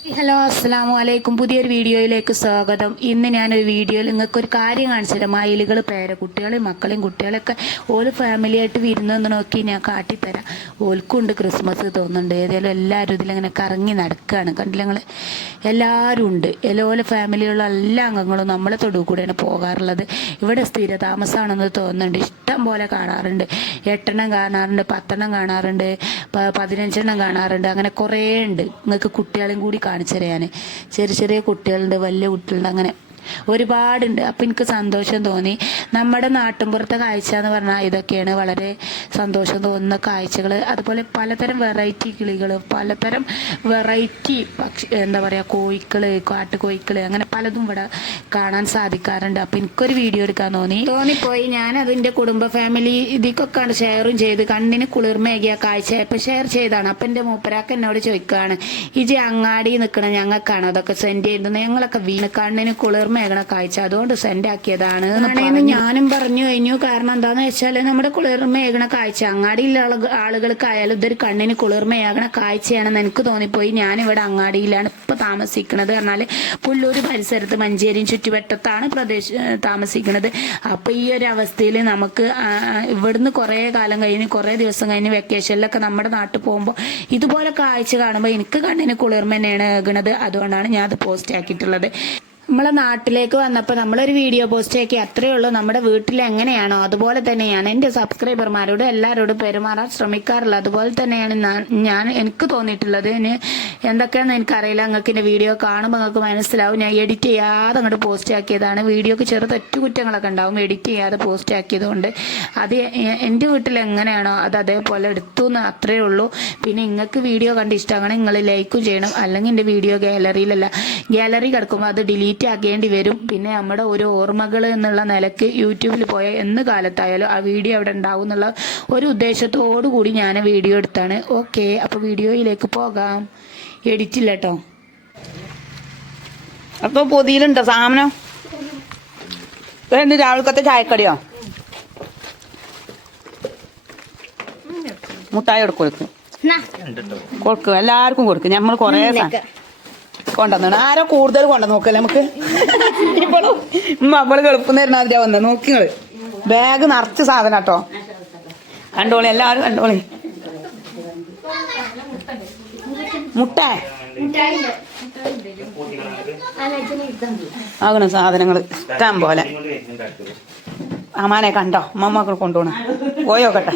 Hello അസ്സാം വലൈക്കും പുതിയൊരു വീഡിയോയിലേക്ക് സ്വാഗതം. ഇന്ന് ഞാനൊരു വീഡിയോയിൽ നിങ്ങൾക്ക് ഒരു കാര്യം കാണിച്ചുതരാം. മയിലുകൾ പേരക്കുട്ടികളെയും മക്കളെയും കുട്ടികളെയൊക്കെ ഓൽ ഫാമിലിയായിട്ട് വിരുന്നെന്ന് നോക്കി ഞാൻ കാട്ടിത്തരാം. ഓൽക്കുണ്ട് ക്രിസ്മസ് തോന്നുന്നുണ്ട്. ഏതായാലും എല്ലാവരും ഇതിലിങ്ങനെ കറങ്ങി നടക്കുകയാണ് കണ്ടില്ല ഞങ്ങൾ എല്ലാവരും ഉണ്ട്. ഓല ഫാമിലിയുള്ള എല്ലാ അംഗങ്ങളും നമ്മളെ തൊടു കൂടെയാണ് പോകാറുള്ളത്. ഇവിടെ സ്ഥിര താമസമാണെന്ന് തോന്നുന്നുണ്ട്. ഇഷ്ടം പോലെ കാണാറുണ്ട്. എട്ടെണ്ണം കാണാറുണ്ട് പത്തെണ്ണം കാണാറുണ്ട് പതിനഞ്ചെണ്ണം കാണാറുണ്ട്. അങ്ങനെ കുറേ ഉണ്ട് നിങ്ങൾക്ക് കുട്ടികളെയും കൂടി കാണിച്ചു തരാൻ ചെറിയ ചെറിയ കുട്ടികളുണ്ട് വലിയ കുട്ടികളുണ്ട് അങ്ങനെ ഒരുപാടുണ്ട്. അപ്പം എനിക്ക് സന്തോഷം തോന്നി. നമ്മുടെ നാട്ടിൻപുറത്തെ കാഴ്ച എന്ന് പറഞ്ഞാൽ ഇതൊക്കെയാണ് വളരെ സന്തോഷം തോന്നുന്ന കാഴ്ചകൾ അതുപോലെ പലതരം വെറൈറ്റി കിളികൾ പലതരം വെറൈറ്റി പക്ഷി എന്താ പറയുക കോഴിക്കൾ കാട്ടുകോഴിക്കൾ അങ്ങനെ പലതും ഇവിടെ കാണാൻ സാധിക്കാറുണ്ട്. അപ്പം എനിക്കൊരു വീഡിയോ എടുക്കാൻ തോന്നി. തോന്നിപ്പോയി. ഞാൻ അതിന്റെ കുടുംബ ഫാമിലി ഇതിക്കൊക്കെയാണ് ഷെയറും ചെയ്ത് കണ്ണിന് കുളിർമേകിയ കാഴ്ച ഇപ്പം ഷെയർ ചെയ്താണ് അപ്പം എന്റെ മൂപ്പരാക്ക് എന്നോട് ചോദിക്കുകയാണ് ഇജി അങ്ങാടി നിൽക്കണം ഞങ്ങൾക്കാണ് അതൊക്കെ സെൻഡ് ചെയ്യുന്നത്. ഞങ്ങളൊക്കെ വീണ് കണ്ണിന് കുളിർമേകണ കാഴ്ച അതുകൊണ്ട് സെൻഡ് ആക്കിയതാണ്. ഞാനും പറഞ്ഞു കഴിഞ്ഞു. കാരണം എന്താന്ന് വെച്ചാൽ നമ്മുടെ കുളിർമേകണ കാഴ്ച. അങ്ങാടിയിലുള്ള ആളുക- ആളുകൾക്കായാലും ഇതൊരു കണ്ണിന് കുളിർമയാകണ കാഴ്ചയാണെന്ന് എനിക്ക് തോന്നിപ്പോയി. ഞാൻ ഞാനിവിടെ അങ്ങാടിയിലാണ് ഇപ്പൊ താമസിക്കുന്നത്. പറഞ്ഞാൽ പുല്ലൂര് പരിസരത്ത് മഞ്ചേരിയും ചുറ്റുവട്ടത്താണ് പ്രദേശ താമസിക്കുന്നത്. അപ്പൊ ഈ ഒരു അവസ്ഥയിൽ നമുക്ക് ഇവിടുന്ന് കുറേ കാലം കഴിഞ്ഞ് കുറേ ദിവസം കഴിഞ്ഞ് വെക്കേഷനിലൊക്കെ നമ്മുടെ നാട്ടിൽ പോകുമ്പോൾ ഇതുപോലെ കാഴ്ച കാണുമ്പോൾ എനിക്ക് കണ്ണിന് കുളിർമ തന്നെയാണ് ഏകണത്. അതുകൊണ്ടാണ് ഞാൻ അത് പോസ്റ്റ് ആക്കിയിട്ടുള്ളത്. നമ്മളെ നാട്ടിലേക്ക് വന്നപ്പോൾ നമ്മളൊരു വീഡിയോ പോസ്റ്റ് ആക്കി അത്രയേ ഉള്ളൂ. നമ്മുടെ വീട്ടിൽ എങ്ങനെയാണോ അതുപോലെ തന്നെയാണ്. എന്റെ സബ്സ്ക്രൈബർമാരോട് എല്ലാവരോടും പെരുമാറാൻ ശ്രമിക്കാറുള്ളത് അതുപോലെ തന്നെയാണ് ഞാൻ- എനിക്ക് തോന്നിയിട്ടുള്ളത്. ഇനി എന്തൊക്കെയാണെന്ന് എനിക്കറിയില്ല. നിങ്ങൾക്ക് എന്റെ വീഡിയോ കാണുമ്പോൾ നിങ്ങൾക്ക് മനസ്സിലാവും. ഞാൻ എഡിറ്റ് ചെയ്യാതെ അങ്ങോട്ട് പോസ്റ്റ് ആക്കിയതാണ്. വീഡിയോക്ക് ചെറു തെറ്റുകുറ്റങ്ങളൊക്കെ ഉണ്ടാവും. എഡിറ്റ് ചെയ്യാതെ പോസ്റ്റ് ആക്കിയതുകൊണ്ട്. അത് എന്റെ എന്റെ വീട്ടിൽ എങ്ങനെയാണോ അത് അതേപോലെ എടുത്തു എന്ന് അത്രയേ ഉള്ളൂ. പിന്നെ നിങ്ങൾക്ക് വീഡിയോ കണ്ട് ഇഷ്ടമാണെങ്കിൽ നിങ്ങൾ ലൈക്കും ചെയ്യണം. അല്ലെങ്കിൽ എന്റെ വീഡിയോ ഗാലറിയിലല്ല ഗാലറി കിടക്കുമ്പോൾ അത് ഡിലീറ്റ് ആക്കേണ്ടി വരും. പിന്നെ നമ്മുടെ ഒരു ഓർമ്മകൾ എന്നുള്ള നിലയ്ക്ക് യൂട്യൂബിൽ പോയ എന്ന് കാലത്തായാലും ആ വീഡിയോ അവിടെ ഉണ്ടാവും എന്നുള്ള ഒരു ഉദ്ദേശത്തോടു കൂടി ഞാൻ വീഡിയോ എടുത്താണ്. ഓക്കെ അപ്പോൾ വീഡിയോയിലേക്ക് പോകാം. എഡിറ്റ് ഇല്ല കേട്ടോ അപ്പൊ പൊതിയിലുണ്ടോ സാമനം രാവിലത്തെ ചായക്കടിയോ? മുട്ടായി കൊടുക്കും കൊടുക്കും എല്ലാവർക്കും കൊടുക്കും. നമ്മൾ കൊറേ കൊണ്ടുവന്നാണ് ആരോ കൂടുതൽ കൊണ്ടു നോക്കല്ലേ നമുക്ക്? മകൾ ഗൾഫിന്ന് തരുന്ന അതിലാ വന്നത് നോക്കിങ്ങൾ ബാഗ് നിറച്ച് സാധനം കേട്ടോ കണ്ടോളി എല്ലാവരും കണ്ടോളി. മുട്ട? ആകണ സാധനങ്ങൾ ഇഷ്ടം പോലെ. അമാനെ കണ്ടോ? അമ്മമ്മക്കൾ കൊണ്ടുപോണ. പോയോക്കട്ടെ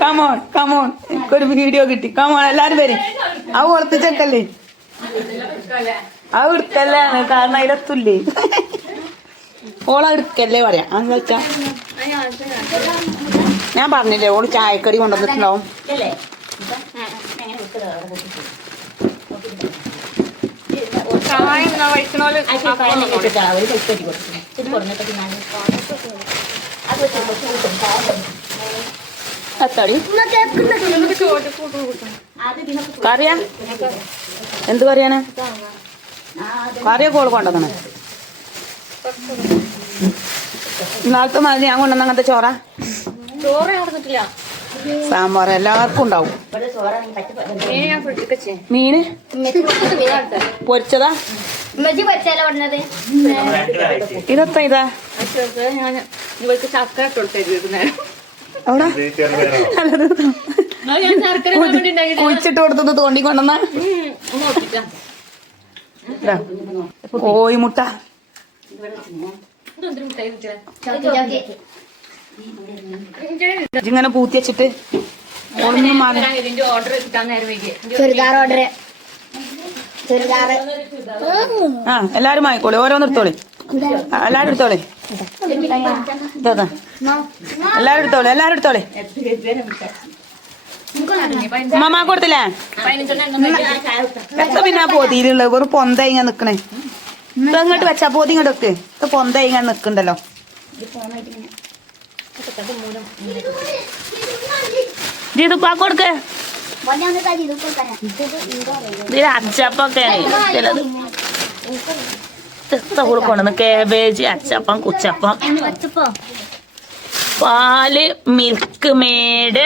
കമോൺ കമോൺ ഒരു വീഡിയോ കിട്ടി. കമോൺ എല്ലാരും വരും. അത് ഉറപ്പിച്ചേക്കല്ലേ ആ എടുക്കല്ലാണ് കാരണം അതിലെത്തൂല്ലേ ഓള എടുക്കല്ലേ പറയാം. അന്ന് വെച്ചാ? ഞാൻ പറഞ്ഞില്ലേ ഓൾ ചായക്കടി കൊണ്ടുവന്നിട്ടുണ്ടാവും. എത്തടി കറിയാ? എന്ത് കറിയാണ്? കറിയൊക്കെ ഓൾ കൊണ്ടുവന്നേ. ഇന്നാളത്തെ മതി ഞാൻ കൊണ്ടുവന്ന അങ്ങനത്തെ ചോറ? സാമ്പാർ എല്ലാവർക്കും ഉണ്ടാവും. മീന്? പൊരിച്ചതാ? ഇതെത്ര ഇതാ? ഇവൾക്ക് ചക്ക ഇട്ടുകൊടുത്തായിരുന്നു അവിടെ? കുഴിച്ചിട്ട് കൊടുത്തത് തോണ്ടി കൊണ്ടുവന്ന? കോഴിമുട്ട? ഇങ്ങനെ പൂത്തി വെച്ചിട്ട് ഒന്നും ആ എല്ലാരും ആയിക്കോളെ ഓരോന്ന് എടുത്തോളി. ആ, എല്ലാരും എടുത്തോളി. ഇതാ. എല്ലാരും എടുത്തോളെ എല്ലാവരും എടുത്തോളെ. മമ്മ കൊടുത്തില്ലേ? എത്ര പിന്നെ പൊതിയിലുള്ള വെറും പൊന്ത ഇങ്ങനെ നിക്കണേ. ഇത് ഇങ്ങോട്ട് വെച്ചാ പോതി ഇങ്ങോട്ട് വെക്ക്. ഇത് പൊന്ത ഇങ്ങനെ നിക്കണ്ടല്ലോ. അച്ചപ്പൊക്കെയാണ് ചിലത് കൊണ്ടുവന്ന് കാബേജ് അച്ചപ്പം കുച്ചപ്പം. പാൽ മിൽക്ക് മേട്.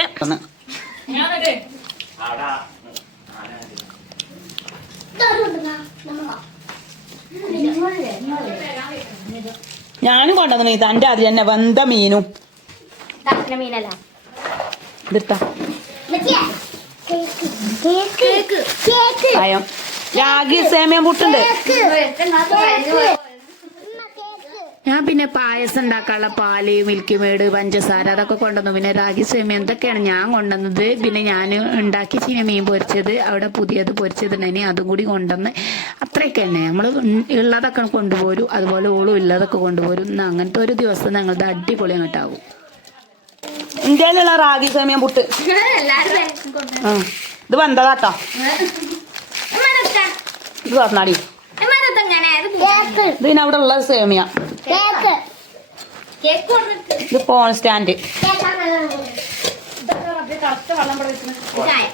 ഞാനും കൊണ്ടുവന്ന മീൻ തന്റെ അതിൽ തന്നെ വന്ത മീനും. മീനല്ല. രാഗി സേമിയം പുട്ടുണ്ട്. ഞാൻ പിന്നെ പായസം ഉണ്ടാക്കാനുള്ള പാൽ മിൽക്ക് മേട് പഞ്ചസാര അതൊക്കെ കൊണ്ടുവന്നു. പിന്നെ രാഗി സേമിയ എന്തൊക്കെയാണ് ഞാൻ കൊണ്ടുവന്നത്? പിന്നെ ഞാൻ ഉണ്ടാക്കി ചീന മീൻ പൊരിച്ചത് അവിടെ പുതിയത് പൊരിച്ചതുണ്ടെങ്കിൽ അതും കൂടി കൊണ്ടുവന്ന് അത്രയൊക്കെ തന്നെ. നമ്മൾ ഉള്ളതൊക്കെ കൊണ്ടുപോരും അതുപോലെ ഓളും ഇല്ലാതൊക്കെ കൊണ്ടുപോരും. അങ്ങനത്തെ ഒരു ദിവസം ഞങ്ങളുടെ അടിപൊളി അങ്ങോട്ടാവും ഇന്ത്യയിലുള്ള റാഗി സേമിയ പുട്ട്. ഇത് വന്നതാട്ടോ. ഇത് പറഞ്ഞാടി കേക്ക്. ഇത് പിന്നെ അവിടെ ഉള്ള സേമിയ. കേക്ക്. ഇത് ഫോൺ സ്റ്റാൻഡ്.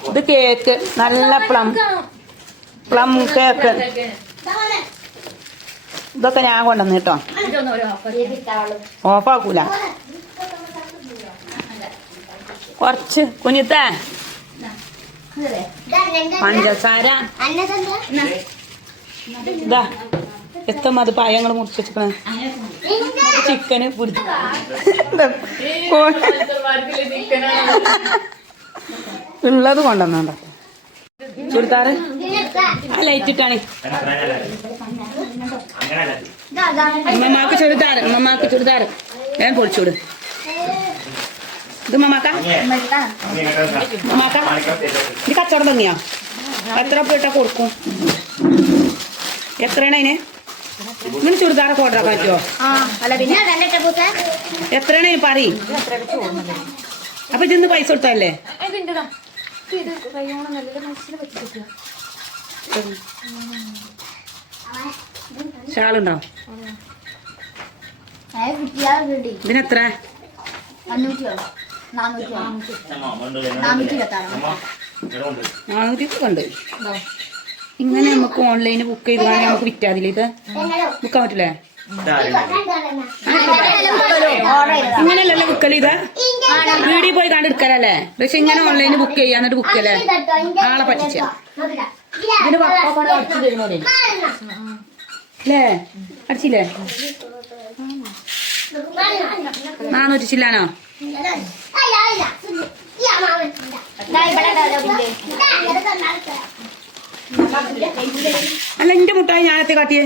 ഇത് കേക്ക്. നല്ല പ്ലം. Plum cake. ഇതൊക്കെ ഞാൻ കൊണ്ടുവന്നു കേട്ടോ. ഓഫാക്കൂല. കുറച്ച്. കുഞ്ഞിത്തേ പഞ്ചസാര. ഇതാ എത്തും അത് പഴങ്ങൾ മുറിച്ച് വെച്ചിക്കണേ? ചിക്കന് പൊരിച്ചു ഉള്ളത് കൊണ്ടുവന്നുണ്ടോ ചുരിദാറ്? ആ ലൈറ്റ് ഇട്ടാണ്. ഉമ്മമാക്ക് ചുരിദാറ് ഉമ്മമാക്ക് ചുരിദാറ്. ഞാൻ പൊളിച്ചൂട് ഇത് മമാക്ക മമാക്ക ഇത് കച്ചവടം തന്നെയാ എത്ര പോയിട്ടാ കൊടുക്കും? എത്രയാണ് അതിന്? ഇങ്ങനെ ചുരിദാറൊക്കെ ഓർഡർ ആക്കാൻ പറ്റുമോ എത്രയാണ് പറ? പറയും അപ്പൊ ഇതിന്ന് പൈസ കൊടുത്തല്ലേ ഷാളുണ്ടോ കിട്ടി ഇതിനെത്ര നാനൂറ്റി ഉണ്ട് ഇങ്ങനെ നമുക്ക് ഓൺലൈനിൽ ബുക്ക് ചെയ്ത് നമുക്ക് വിറ്റാതില്ല ഇത് ബുക്കാൻ പറ്റില്ലേ ഇങ്ങനെയല്ലല്ലോ ബുക്കൽ ഇത് വീഡിയോ പോയി കണ്ട് എടുക്കലല്ലേ പക്ഷെ ഇങ്ങനെ ഓൺലൈനിൽ ബുക്ക് ചെയ്യാൻ ബുക്ക് അല്ലേ ആളെ പറ്റിച്ച അല്ലേ അടിച്ചില്ലേ നാനൂറ്റി ചില്ലാനോ അല്ല എന്റെ മുട്ടായി ഞാനത്തെ കാട്ടിയേ.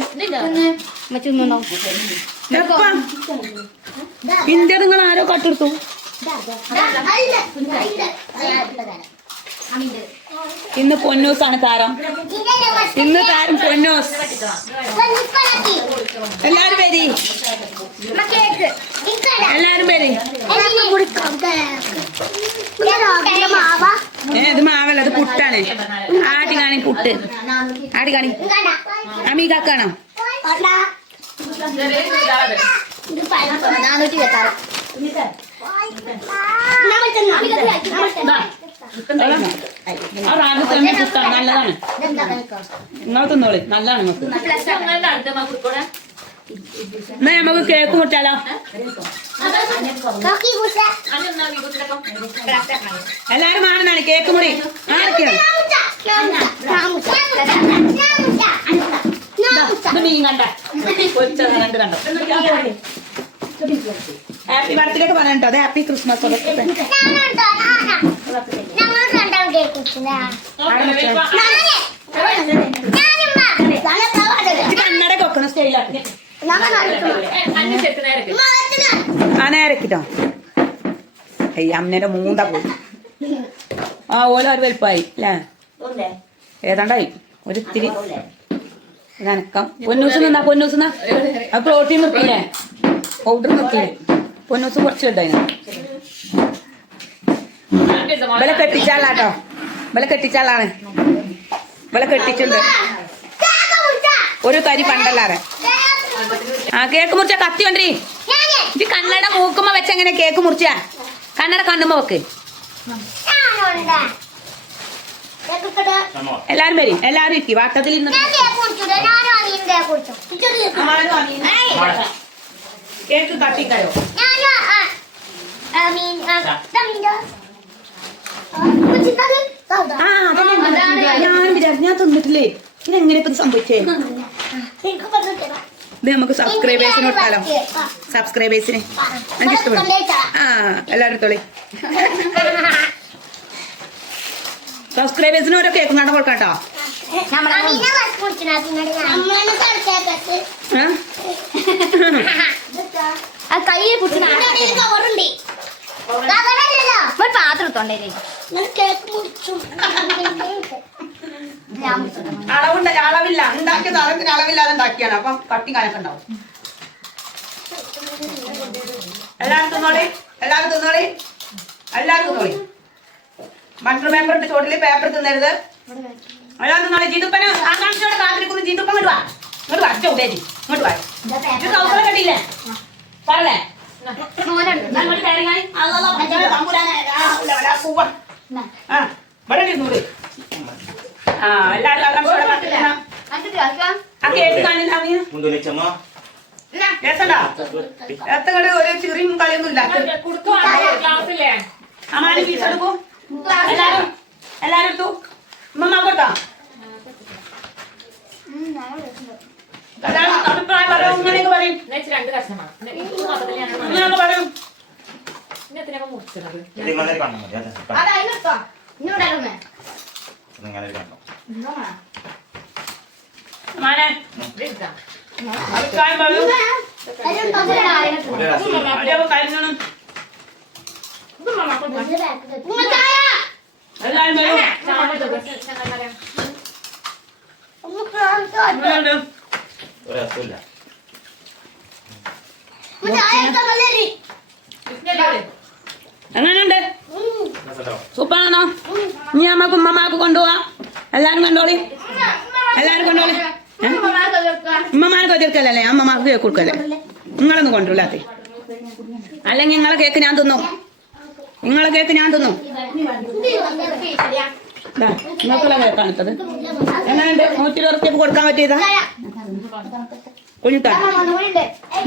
ഇന്ത്യ നിങ്ങൾ ആരോ കാട്ടെടുത്തു ഇന്ന് പൊന്നൂസാണ് താരം. ഇന്ന് താരം പൊന്നൂസ്. എല്ലാരും വരി എല്ലാരും വരി ഏ ഇത് മാവല്ല അത് പുട്ടാണ്. ആട്ടി കാണി പുട്ട്. ആട്ടി കാണി. അമീ കാക്കാണോ നല്ലതാണ്. നിങ്ങൾ തിന്നോളി നല്ലതാണ് നിങ്ങൾക്ക് എന്നാ നമുക്ക് കേക്ക് മുട്ടാലോ എല്ലാരും ആണെന്നാണ് കേക്ക് മുറി. കണ്ടോ. ഹാപ്പി ബർത്ത്ഡേ ഒക്കെ പറഞ്ഞിട്ടോ അതെ ഹാപ്പി ക്രിസ്മസ് കണ്ണട വെക്കണ സ്റ്റൈലാക്കി ആ നേരക്കിട്ടോ ഏയ് അമ്മേന്റെ മൂന്ത പോയി. ആ ഓല ഒരു വലുപ്പായി അല്ലേ ഏതാണ്ടായി? ഒരു ഇത്തിരി. നനക്കാം. പൊന്നൂസ് നിന്നാ പൊന്നൂസ് നിന്നാ. അത് പ്രോട്ടീൻ നിർത്തില്ലേ പൗഡർ നിർത്തില്ലേ പൊന്നൂസ് കുറച്ച് ഇട്ടായിരുന്നു വില കെട്ടിച്ചാളാട്ടോ. വില കെട്ടിച്ചാളാണ്. വില കെട്ടിച്ചുണ്ട് ഒരു തരി പണ്ടല്ലാതെ. ആ കേക്ക് മുറിച്ച കത്തി കൊണ്ടി ഇത് കണ്ണട മൂക്കുമ്പോ വെച്ച എങ്ങനെ കേക്ക് മുറിച്ച? കണ്ണട കണ്ണുമ്പോ വെക്ക്. എല്ലാരും വരും. എല്ലാരും ഇരിക്കും. വാട്ടത്തിൽ ഇരുന്ന് കേക്ക് വിചാരിച്ചു ഞാൻ തിന്നിട്ടില്ലേ? ഇതെങ്ങനെ ഇപ്പൊ സംഭവിച്ചേ? ഇത് നമുക്ക് സബ്സ്ക്രൈബേഴ്സിന് കൊടുക്കാലോ സബ്സ്ക്രൈബേഴ്സിന് എനിക്ക് ഇഷ്ടപ്പെടും ആ എല്ലാവരും തൊളി സബ്സ്ക്രൈബേഴ്സിന് ഓരോ കേക്കും കണ്ട കൊടുക്കാം കേട്ടോ ആ? കയ്യിൽ ഒരു പാത്രം എടുത്തോണ്ടേ പിടിച്ചോട്ടെ. അളവുണ്ട് അളവില്ല. ഉണ്ടാക്കിയത് അളവിന് അളവില്ലാതെ ഉണ്ടാക്കിയാണ്. അപ്പം കട്ടി കാലൊക്കെ ഉണ്ടാവും. എല്ലാവരും തിന്നോളി. എല്ലാവരും തിന്നോളി. എല്ലാവരും തിന്നോളി. മണ്ടർ പേപ്പർ ഇട്ട് ചോട്ടിൽ പേപ്പർ തിന്നരുത്. എല്ലാവരും തിന്നോളി. ജിതുപ്പന് ആകാംക്ഷയോടെ കാത്തിരിക്കുന്നു. ജിതുപ്പൻ ഇങ്ങോട്ട് വാ. ഇങ്ങോട്ട് വാ. ചൂടേജി ഇങ്ങോട്ട് വാ. കൗസല കണ്ടില്ലേ? പറഞ്ഞേ. ഇവിടെ ഇരുന്നൂറ്. ആ, എല്ലാവരും ആ കാത്തിരിക്കണം. ആ കേക്ക് കാണില്ല ni cema. രസണ്ടാ? രസങ്ങൾ ഒരു ചെറിയും കളിയൊന്നും ഇല്ല. ക്ലാസ്സില്ലേ അമ്മാന് ഫീസ് എടുക്കൂ. എല്ലാരും എല്ലാരും എടുത്തു. ഉമ്മ കൊടുത്താ? എല്ലാരും അഭിപ്രായം പറയും ഇങ്ങനെയൊക്കെ പറയും. രണ്ട് കഷ്ണമാണ് ഇങ്ങനെയൊക്കെ പറയും. ഇന്നത്തിനൊക്കെ മുറിച്ചത് kan? Ya, kan. അത്. അതിനെടുത്തോ ഇന്നോടല്ലേ എങ്ങനെയുണ്ട്. സൂപ്പറാണോ? ഇനി നമുക്ക് ഉമ്മമാക്ക് കൊണ്ടുപോവാ. എല്ലാരും കണ്ടോളി. എല്ലാരും കൊണ്ടോളി. കൊതിർക്കല്ലേ അമ്മമാർക്ക് കേക്ക് കൊടുക്കല്ലേ നിങ്ങളൊന്നും കൊണ്ടുവരാത്തെ അല്ലെങ്കിൽ നിങ്ങളെ കേക്ക് ഞാൻ തിന്നു. നിങ്ങളെ കേക്ക് ഞാൻ തിന്നു. നിങ്ങൾക്കുള്ള കേക്കാണ് ഇട്ടത് എങ്ങനെയുണ്ട് നൂറ്റി ഇരുപത് റുപ്യക്ക് കൊടുക്കാൻ പറ്റിയതാ? കുഞ്ഞിട്ടാ.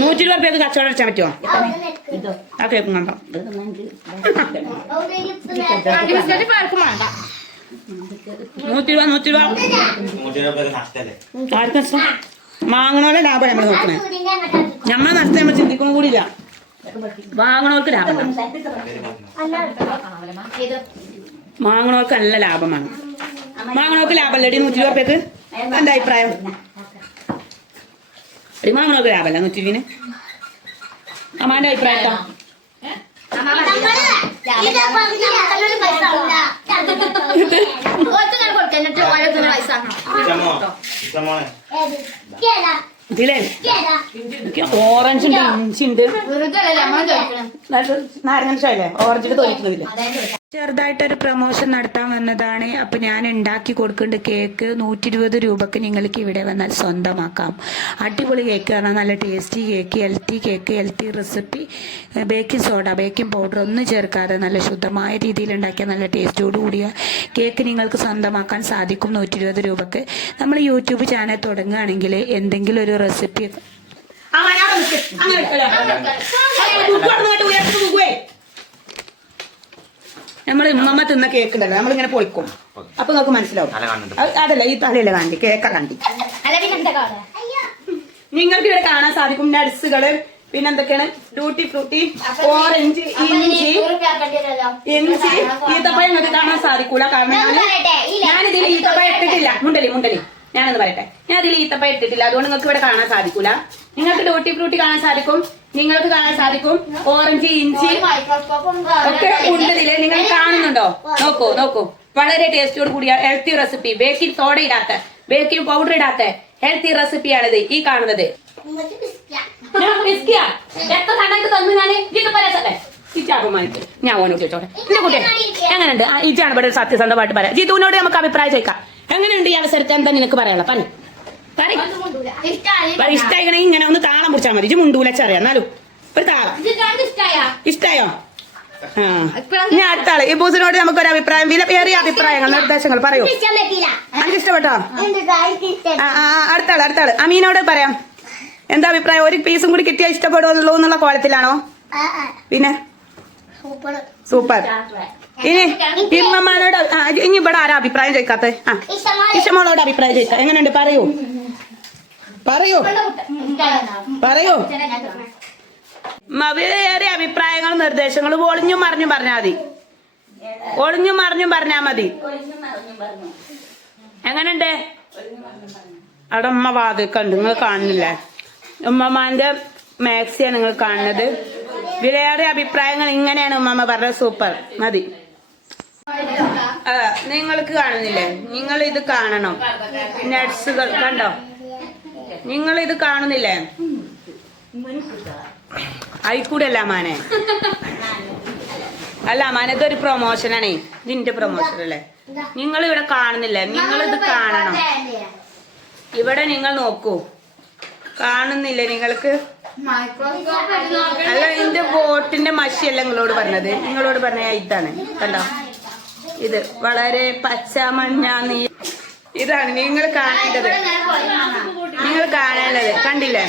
നൂറ്റി ഇരുപത് റുപ്യക്ക് കച്ചവടം അടിച്ചാൽ പറ്റുമോ ആ കേക്കും കണ്ടോ? നൂറ്റി രൂപ നൂറ്റി രൂപ? ആർക്കും? വാങ്ങണോലെ ലാഭം നമ്മൾ നോക്കണേ. നമ്മളെ നഷ്ടം നമ്മൾ ചിന്തിക്കുന്ന കൂടിയില്ല. വാങ്ങണവർക്ക് ലാഭം വാങ്ങണവർക്ക് നല്ല ലാഭമാണ് വാങ്ങണവർക്ക് ലാഭമല്ലേ? നൂറ്റി രൂപ റുപ്യക്ക് എന്താ അഭിപ്രായം? എടി ലാഭമല്ല? നൂറ്റി രൂപന് അമ്മാന്റെ അഭിപ്രായം എന്താ? പൈസ Bisa mau? ഇതിലേ? എനിക്ക് ഓറഞ്ച് ഉണ്ട് ഇഞ്ചി ഉണ്ട് ചെറുതായിട്ടൊരു പ്രൊമോഷൻ നടത്താൻ വന്നതാണ്. അപ്പൊ ഞാൻ ഉണ്ടാക്കി കൊടുക്കേണ്ട കേക്ക്. നൂറ്റി ഇരുപത് രൂപക്ക് നിങ്ങൾക്ക് ഇവിടെ വന്നാൽ സ്വന്തമാക്കാം. അടിപൊളി കേക്ക് ആണ്. നല്ല tasty cake healthy cake healthy recipe baking soda baking powder ഒന്നും ചേർക്കാതെ നല്ല ശുദ്ധമായ രീതിയിൽ ഉണ്ടാക്കിയ നല്ല ടേസ്റ്റോട് കൂടിയ കേക്ക് നിങ്ങൾക്ക് സ്വന്തമാക്കാൻ സാധിക്കും നൂറ്റി ഇരുപത് രൂപക്ക്. നമ്മൾ യൂട്യൂബ് ചാനൽ തുടങ്ങുകയാണെങ്കിൽ എന്തെങ്കിലും ഒരു റെസിപ്പി ആ മലയാളം. അങ്ങനെ ഉയർത്തി. നമ്മൾ ഉമ്മമ്മ തിന്ന കേക്ക് ഉണ്ടല്ലോ നമ്മളിങ്ങനെ പൊളിക്കും. അപ്പൊ നമുക്ക് മനസ്സിലാവും. അതല്ല ഈ തലയല്ല കാണ്ടി കേക്ക കാണ്ടി നിങ്ങൾക്ക് ഇവിടെ കാണാൻ സാധിക്കും നട്സുകൾ പിന്നെ എന്തൊക്കെയാണ്? ഡ്യൂട്ടി ഫ്രൂട്ടി ഓറഞ്ച് ഇഞ്ചി ഇഞ്ചി ഈത്തപ്പഴം നിങ്ങൾക്ക് കാണാൻ സാധിക്കൂല. കാരണം ഞാനിതിൽ ഈത്തപ്പഴം ഇട്ടിട്ടില്ല. മുണ്ടലി മുണ്ടലി. ഞാനൊന്ന് പറയട്ടെ. ഞാൻ ഇതിൽ ഈത്തപ്പഴം ഇട്ടിട്ടില്ല. അതുകൊണ്ട് നിങ്ങൾക്ക് ഇവിടെ കാണാൻ സാധിക്കൂല. നിങ്ങൾക്ക് ഡ്യൂട്ടി ഫ്രൂട്ടി കാണാൻ സാധിക്കും. നിങ്ങൾക്ക് കാണാൻ സാധിക്കും. ഓറഞ്ച് ഇഞ്ചി. ഒക്കെ ഉണ്ടതിൽ നിങ്ങൾ കാണുന്നുണ്ടോ? നോക്കൂ നോക്കൂ. വളരെ ടേസ്റ്റോട് കൂടിയ ഹെൽത്തി റെസിപ്പി ബേക്കിംഗ് സോഡ ഇടാത്ത ബേക്കിംഗ് പൗഡർ ഇടാത്ത ഹെൽത്തി റെസിപ്പിയാണിത് ഈ കാണുന്നത്. ഞാൻ ഓനോട് ചോദിച്ചോട്ടെ എങ്ങനെയുണ്ട്? ഇജാണ് ഇവിടെ സത്യസന്ധമായിട്ട് പറയാം. ജിതുവിനോട് നമുക്ക് അഭിപ്രായം ചോദിക്കാം. എങ്ങനെയുണ്ട് ഈ അവസരത്തെ എന്താ നിനക്ക് പറയാനുള്ള പറ ഇഷ്ടായിക്കണേ ഇങ്ങനെ ഒന്ന് താളം പിടിച്ചാൽ മതി. ഇജ് മുണ്ടൂലച്ചറിയാം എന്നാലും ഒരു താളം. ഇഷ്ടായോ? ആ. ഞാൻ അടുത്ത ആൾ ഈ ബൂസിനോട് നമുക്ക് ഒരു അഭിപ്രായം വിലയേറിയ അഭിപ്രായങ്ങൾ നിർദ്ദേശങ്ങൾ പറയൂ. എനിക്ക് ഇഷ്ടപ്പെട്ടോ ആ ആ ആ, അടുത്ത ആൾ അടുത്ത ആൾ അമീനോട് പറയാം. എന്താ അഭിപ്രായം? ഒരു പീസും കൂടി കിട്ടിയാൽ ഇഷ്ടപ്പെടുമല്ലോ എന്നുള്ള കോലത്തിലാണോ? പിന്നെ? സൂപ്പർ. ഇനി ഇമ്മമാനോട് ഇനി ഇവിടെ ആരാ അഭിപ്രായം ചോദിക്കാത്ത? ആ. ഇഷ്ടമോളോട് അഭിപ്രായം ചോദിക്കാം. എങ്ങനെയുണ്ട്? പറയൂ. പറയൂ. പറയൂ. മവിലേറെ അഭിപ്രായങ്ങളും നിർദ്ദേശങ്ങളും ഒളിഞ്ഞും മറിഞ്ഞും പറഞ്ഞാൽ മതി. ഒളിഞ്ഞും മറിഞ്ഞും പറഞ്ഞാ മതി. എങ്ങനെയുണ്ട്? അവിടെ ഉമ്മ വാതിൽക്കുണ്ട് നിങ്ങൾ കാണുന്നില്ലേ? ഉമ്മമാന്റെ മാക്സിയാണ് നിങ്ങൾ കാണുന്നത്. വിലയേറിയ അഭിപ്രായങ്ങൾ ഇങ്ങനെയാണ് ഉമ്മമ്മ പറഞ്ഞത്. സൂപ്പർ. മതി. നിങ്ങൾക്ക് കാണുന്നില്ലേ? നിങ്ങൾ ഇത് കാണണം. നട്സുകൾ കണ്ടോ? നിങ്ങൾ ഇത് കാണുന്നില്ലേ? ആയിക്കൂടല്ല മാനെ. അല്ല മാനെ ഇതൊരു പ്രൊമോഷനാണേ ഇതിന്റെ പ്രൊമോഷൻ അല്ലേ? നിങ്ങൾ ഇവിടെ കാണുന്നില്ലേ? നിങ്ങൾ ഇത് കാണണം. ഇവിടെ നിങ്ങൾ നോക്കൂ. കാണുന്നില്ല നിങ്ങൾക്ക്? അല്ല ഇതിന്റെ ബോട്ടിന്റെ മഷിയല്ല നിങ്ങളോട് പറഞ്ഞത്. നിങ്ങളോട് പറഞ്ഞ ഇതാണ്. കണ്ടോ? ഇത് വളരെ പച്ച മഞ്ഞ നീ ഇതാണ് നിങ്ങൾ കാണേണ്ടത്. കാണേണ്ടത് കണ്ടില്ലേ?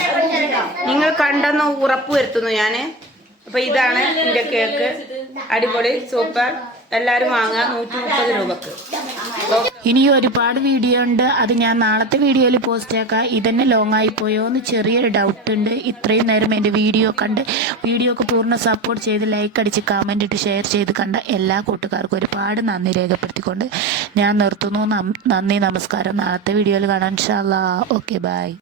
നിങ്ങൾ കണ്ടെന്ന് ഉറപ്പ് വരുത്തുന്നു ഞാൻ. അപ്പൊ ഇതാണ് എന്റെ കേക്ക്. അടിപൊളി സൂപ്പർ. എല്ലാരും വാങ്ങുക. നൂറ്റി മുപ്പത് രൂപക്ക്. ഇനിയും ഒരുപാട് വീഡിയോ ഉണ്ട്. അത് ഞാൻ നാളത്തെ വീഡിയോയിൽ പോസ്റ്റ് ആക്കാം. ഇതന്നെ ലോങ് ആയി പോയോ എന്ന് ചെറിയൊരു ഡൗട്ട് ഉണ്ട്. ഇത്രയും നേരം എന്റെ വീഡിയോ കണ്ട് വീഡിയോക്ക് പൂർണ സപ്പോർട്ട് ചെയ്ത് ലൈക്ക് അടിച്ച് കമന്റ് ഇട്ട് ഷെയർ ചെയ്ത് കണ്ട എല്ലാ കൂട്ടുകാർക്കും ഒരുപാട് നന്ദി രേഖപ്പെടുത്തിക്കൊണ്ട് ഞാൻ നിർത്തുന്നു. നന്ദി നമസ്കാരം. നാളത്തെ വീഡിയോയിൽ കാണാൻ ഷാ ഓക്കെ ബൈ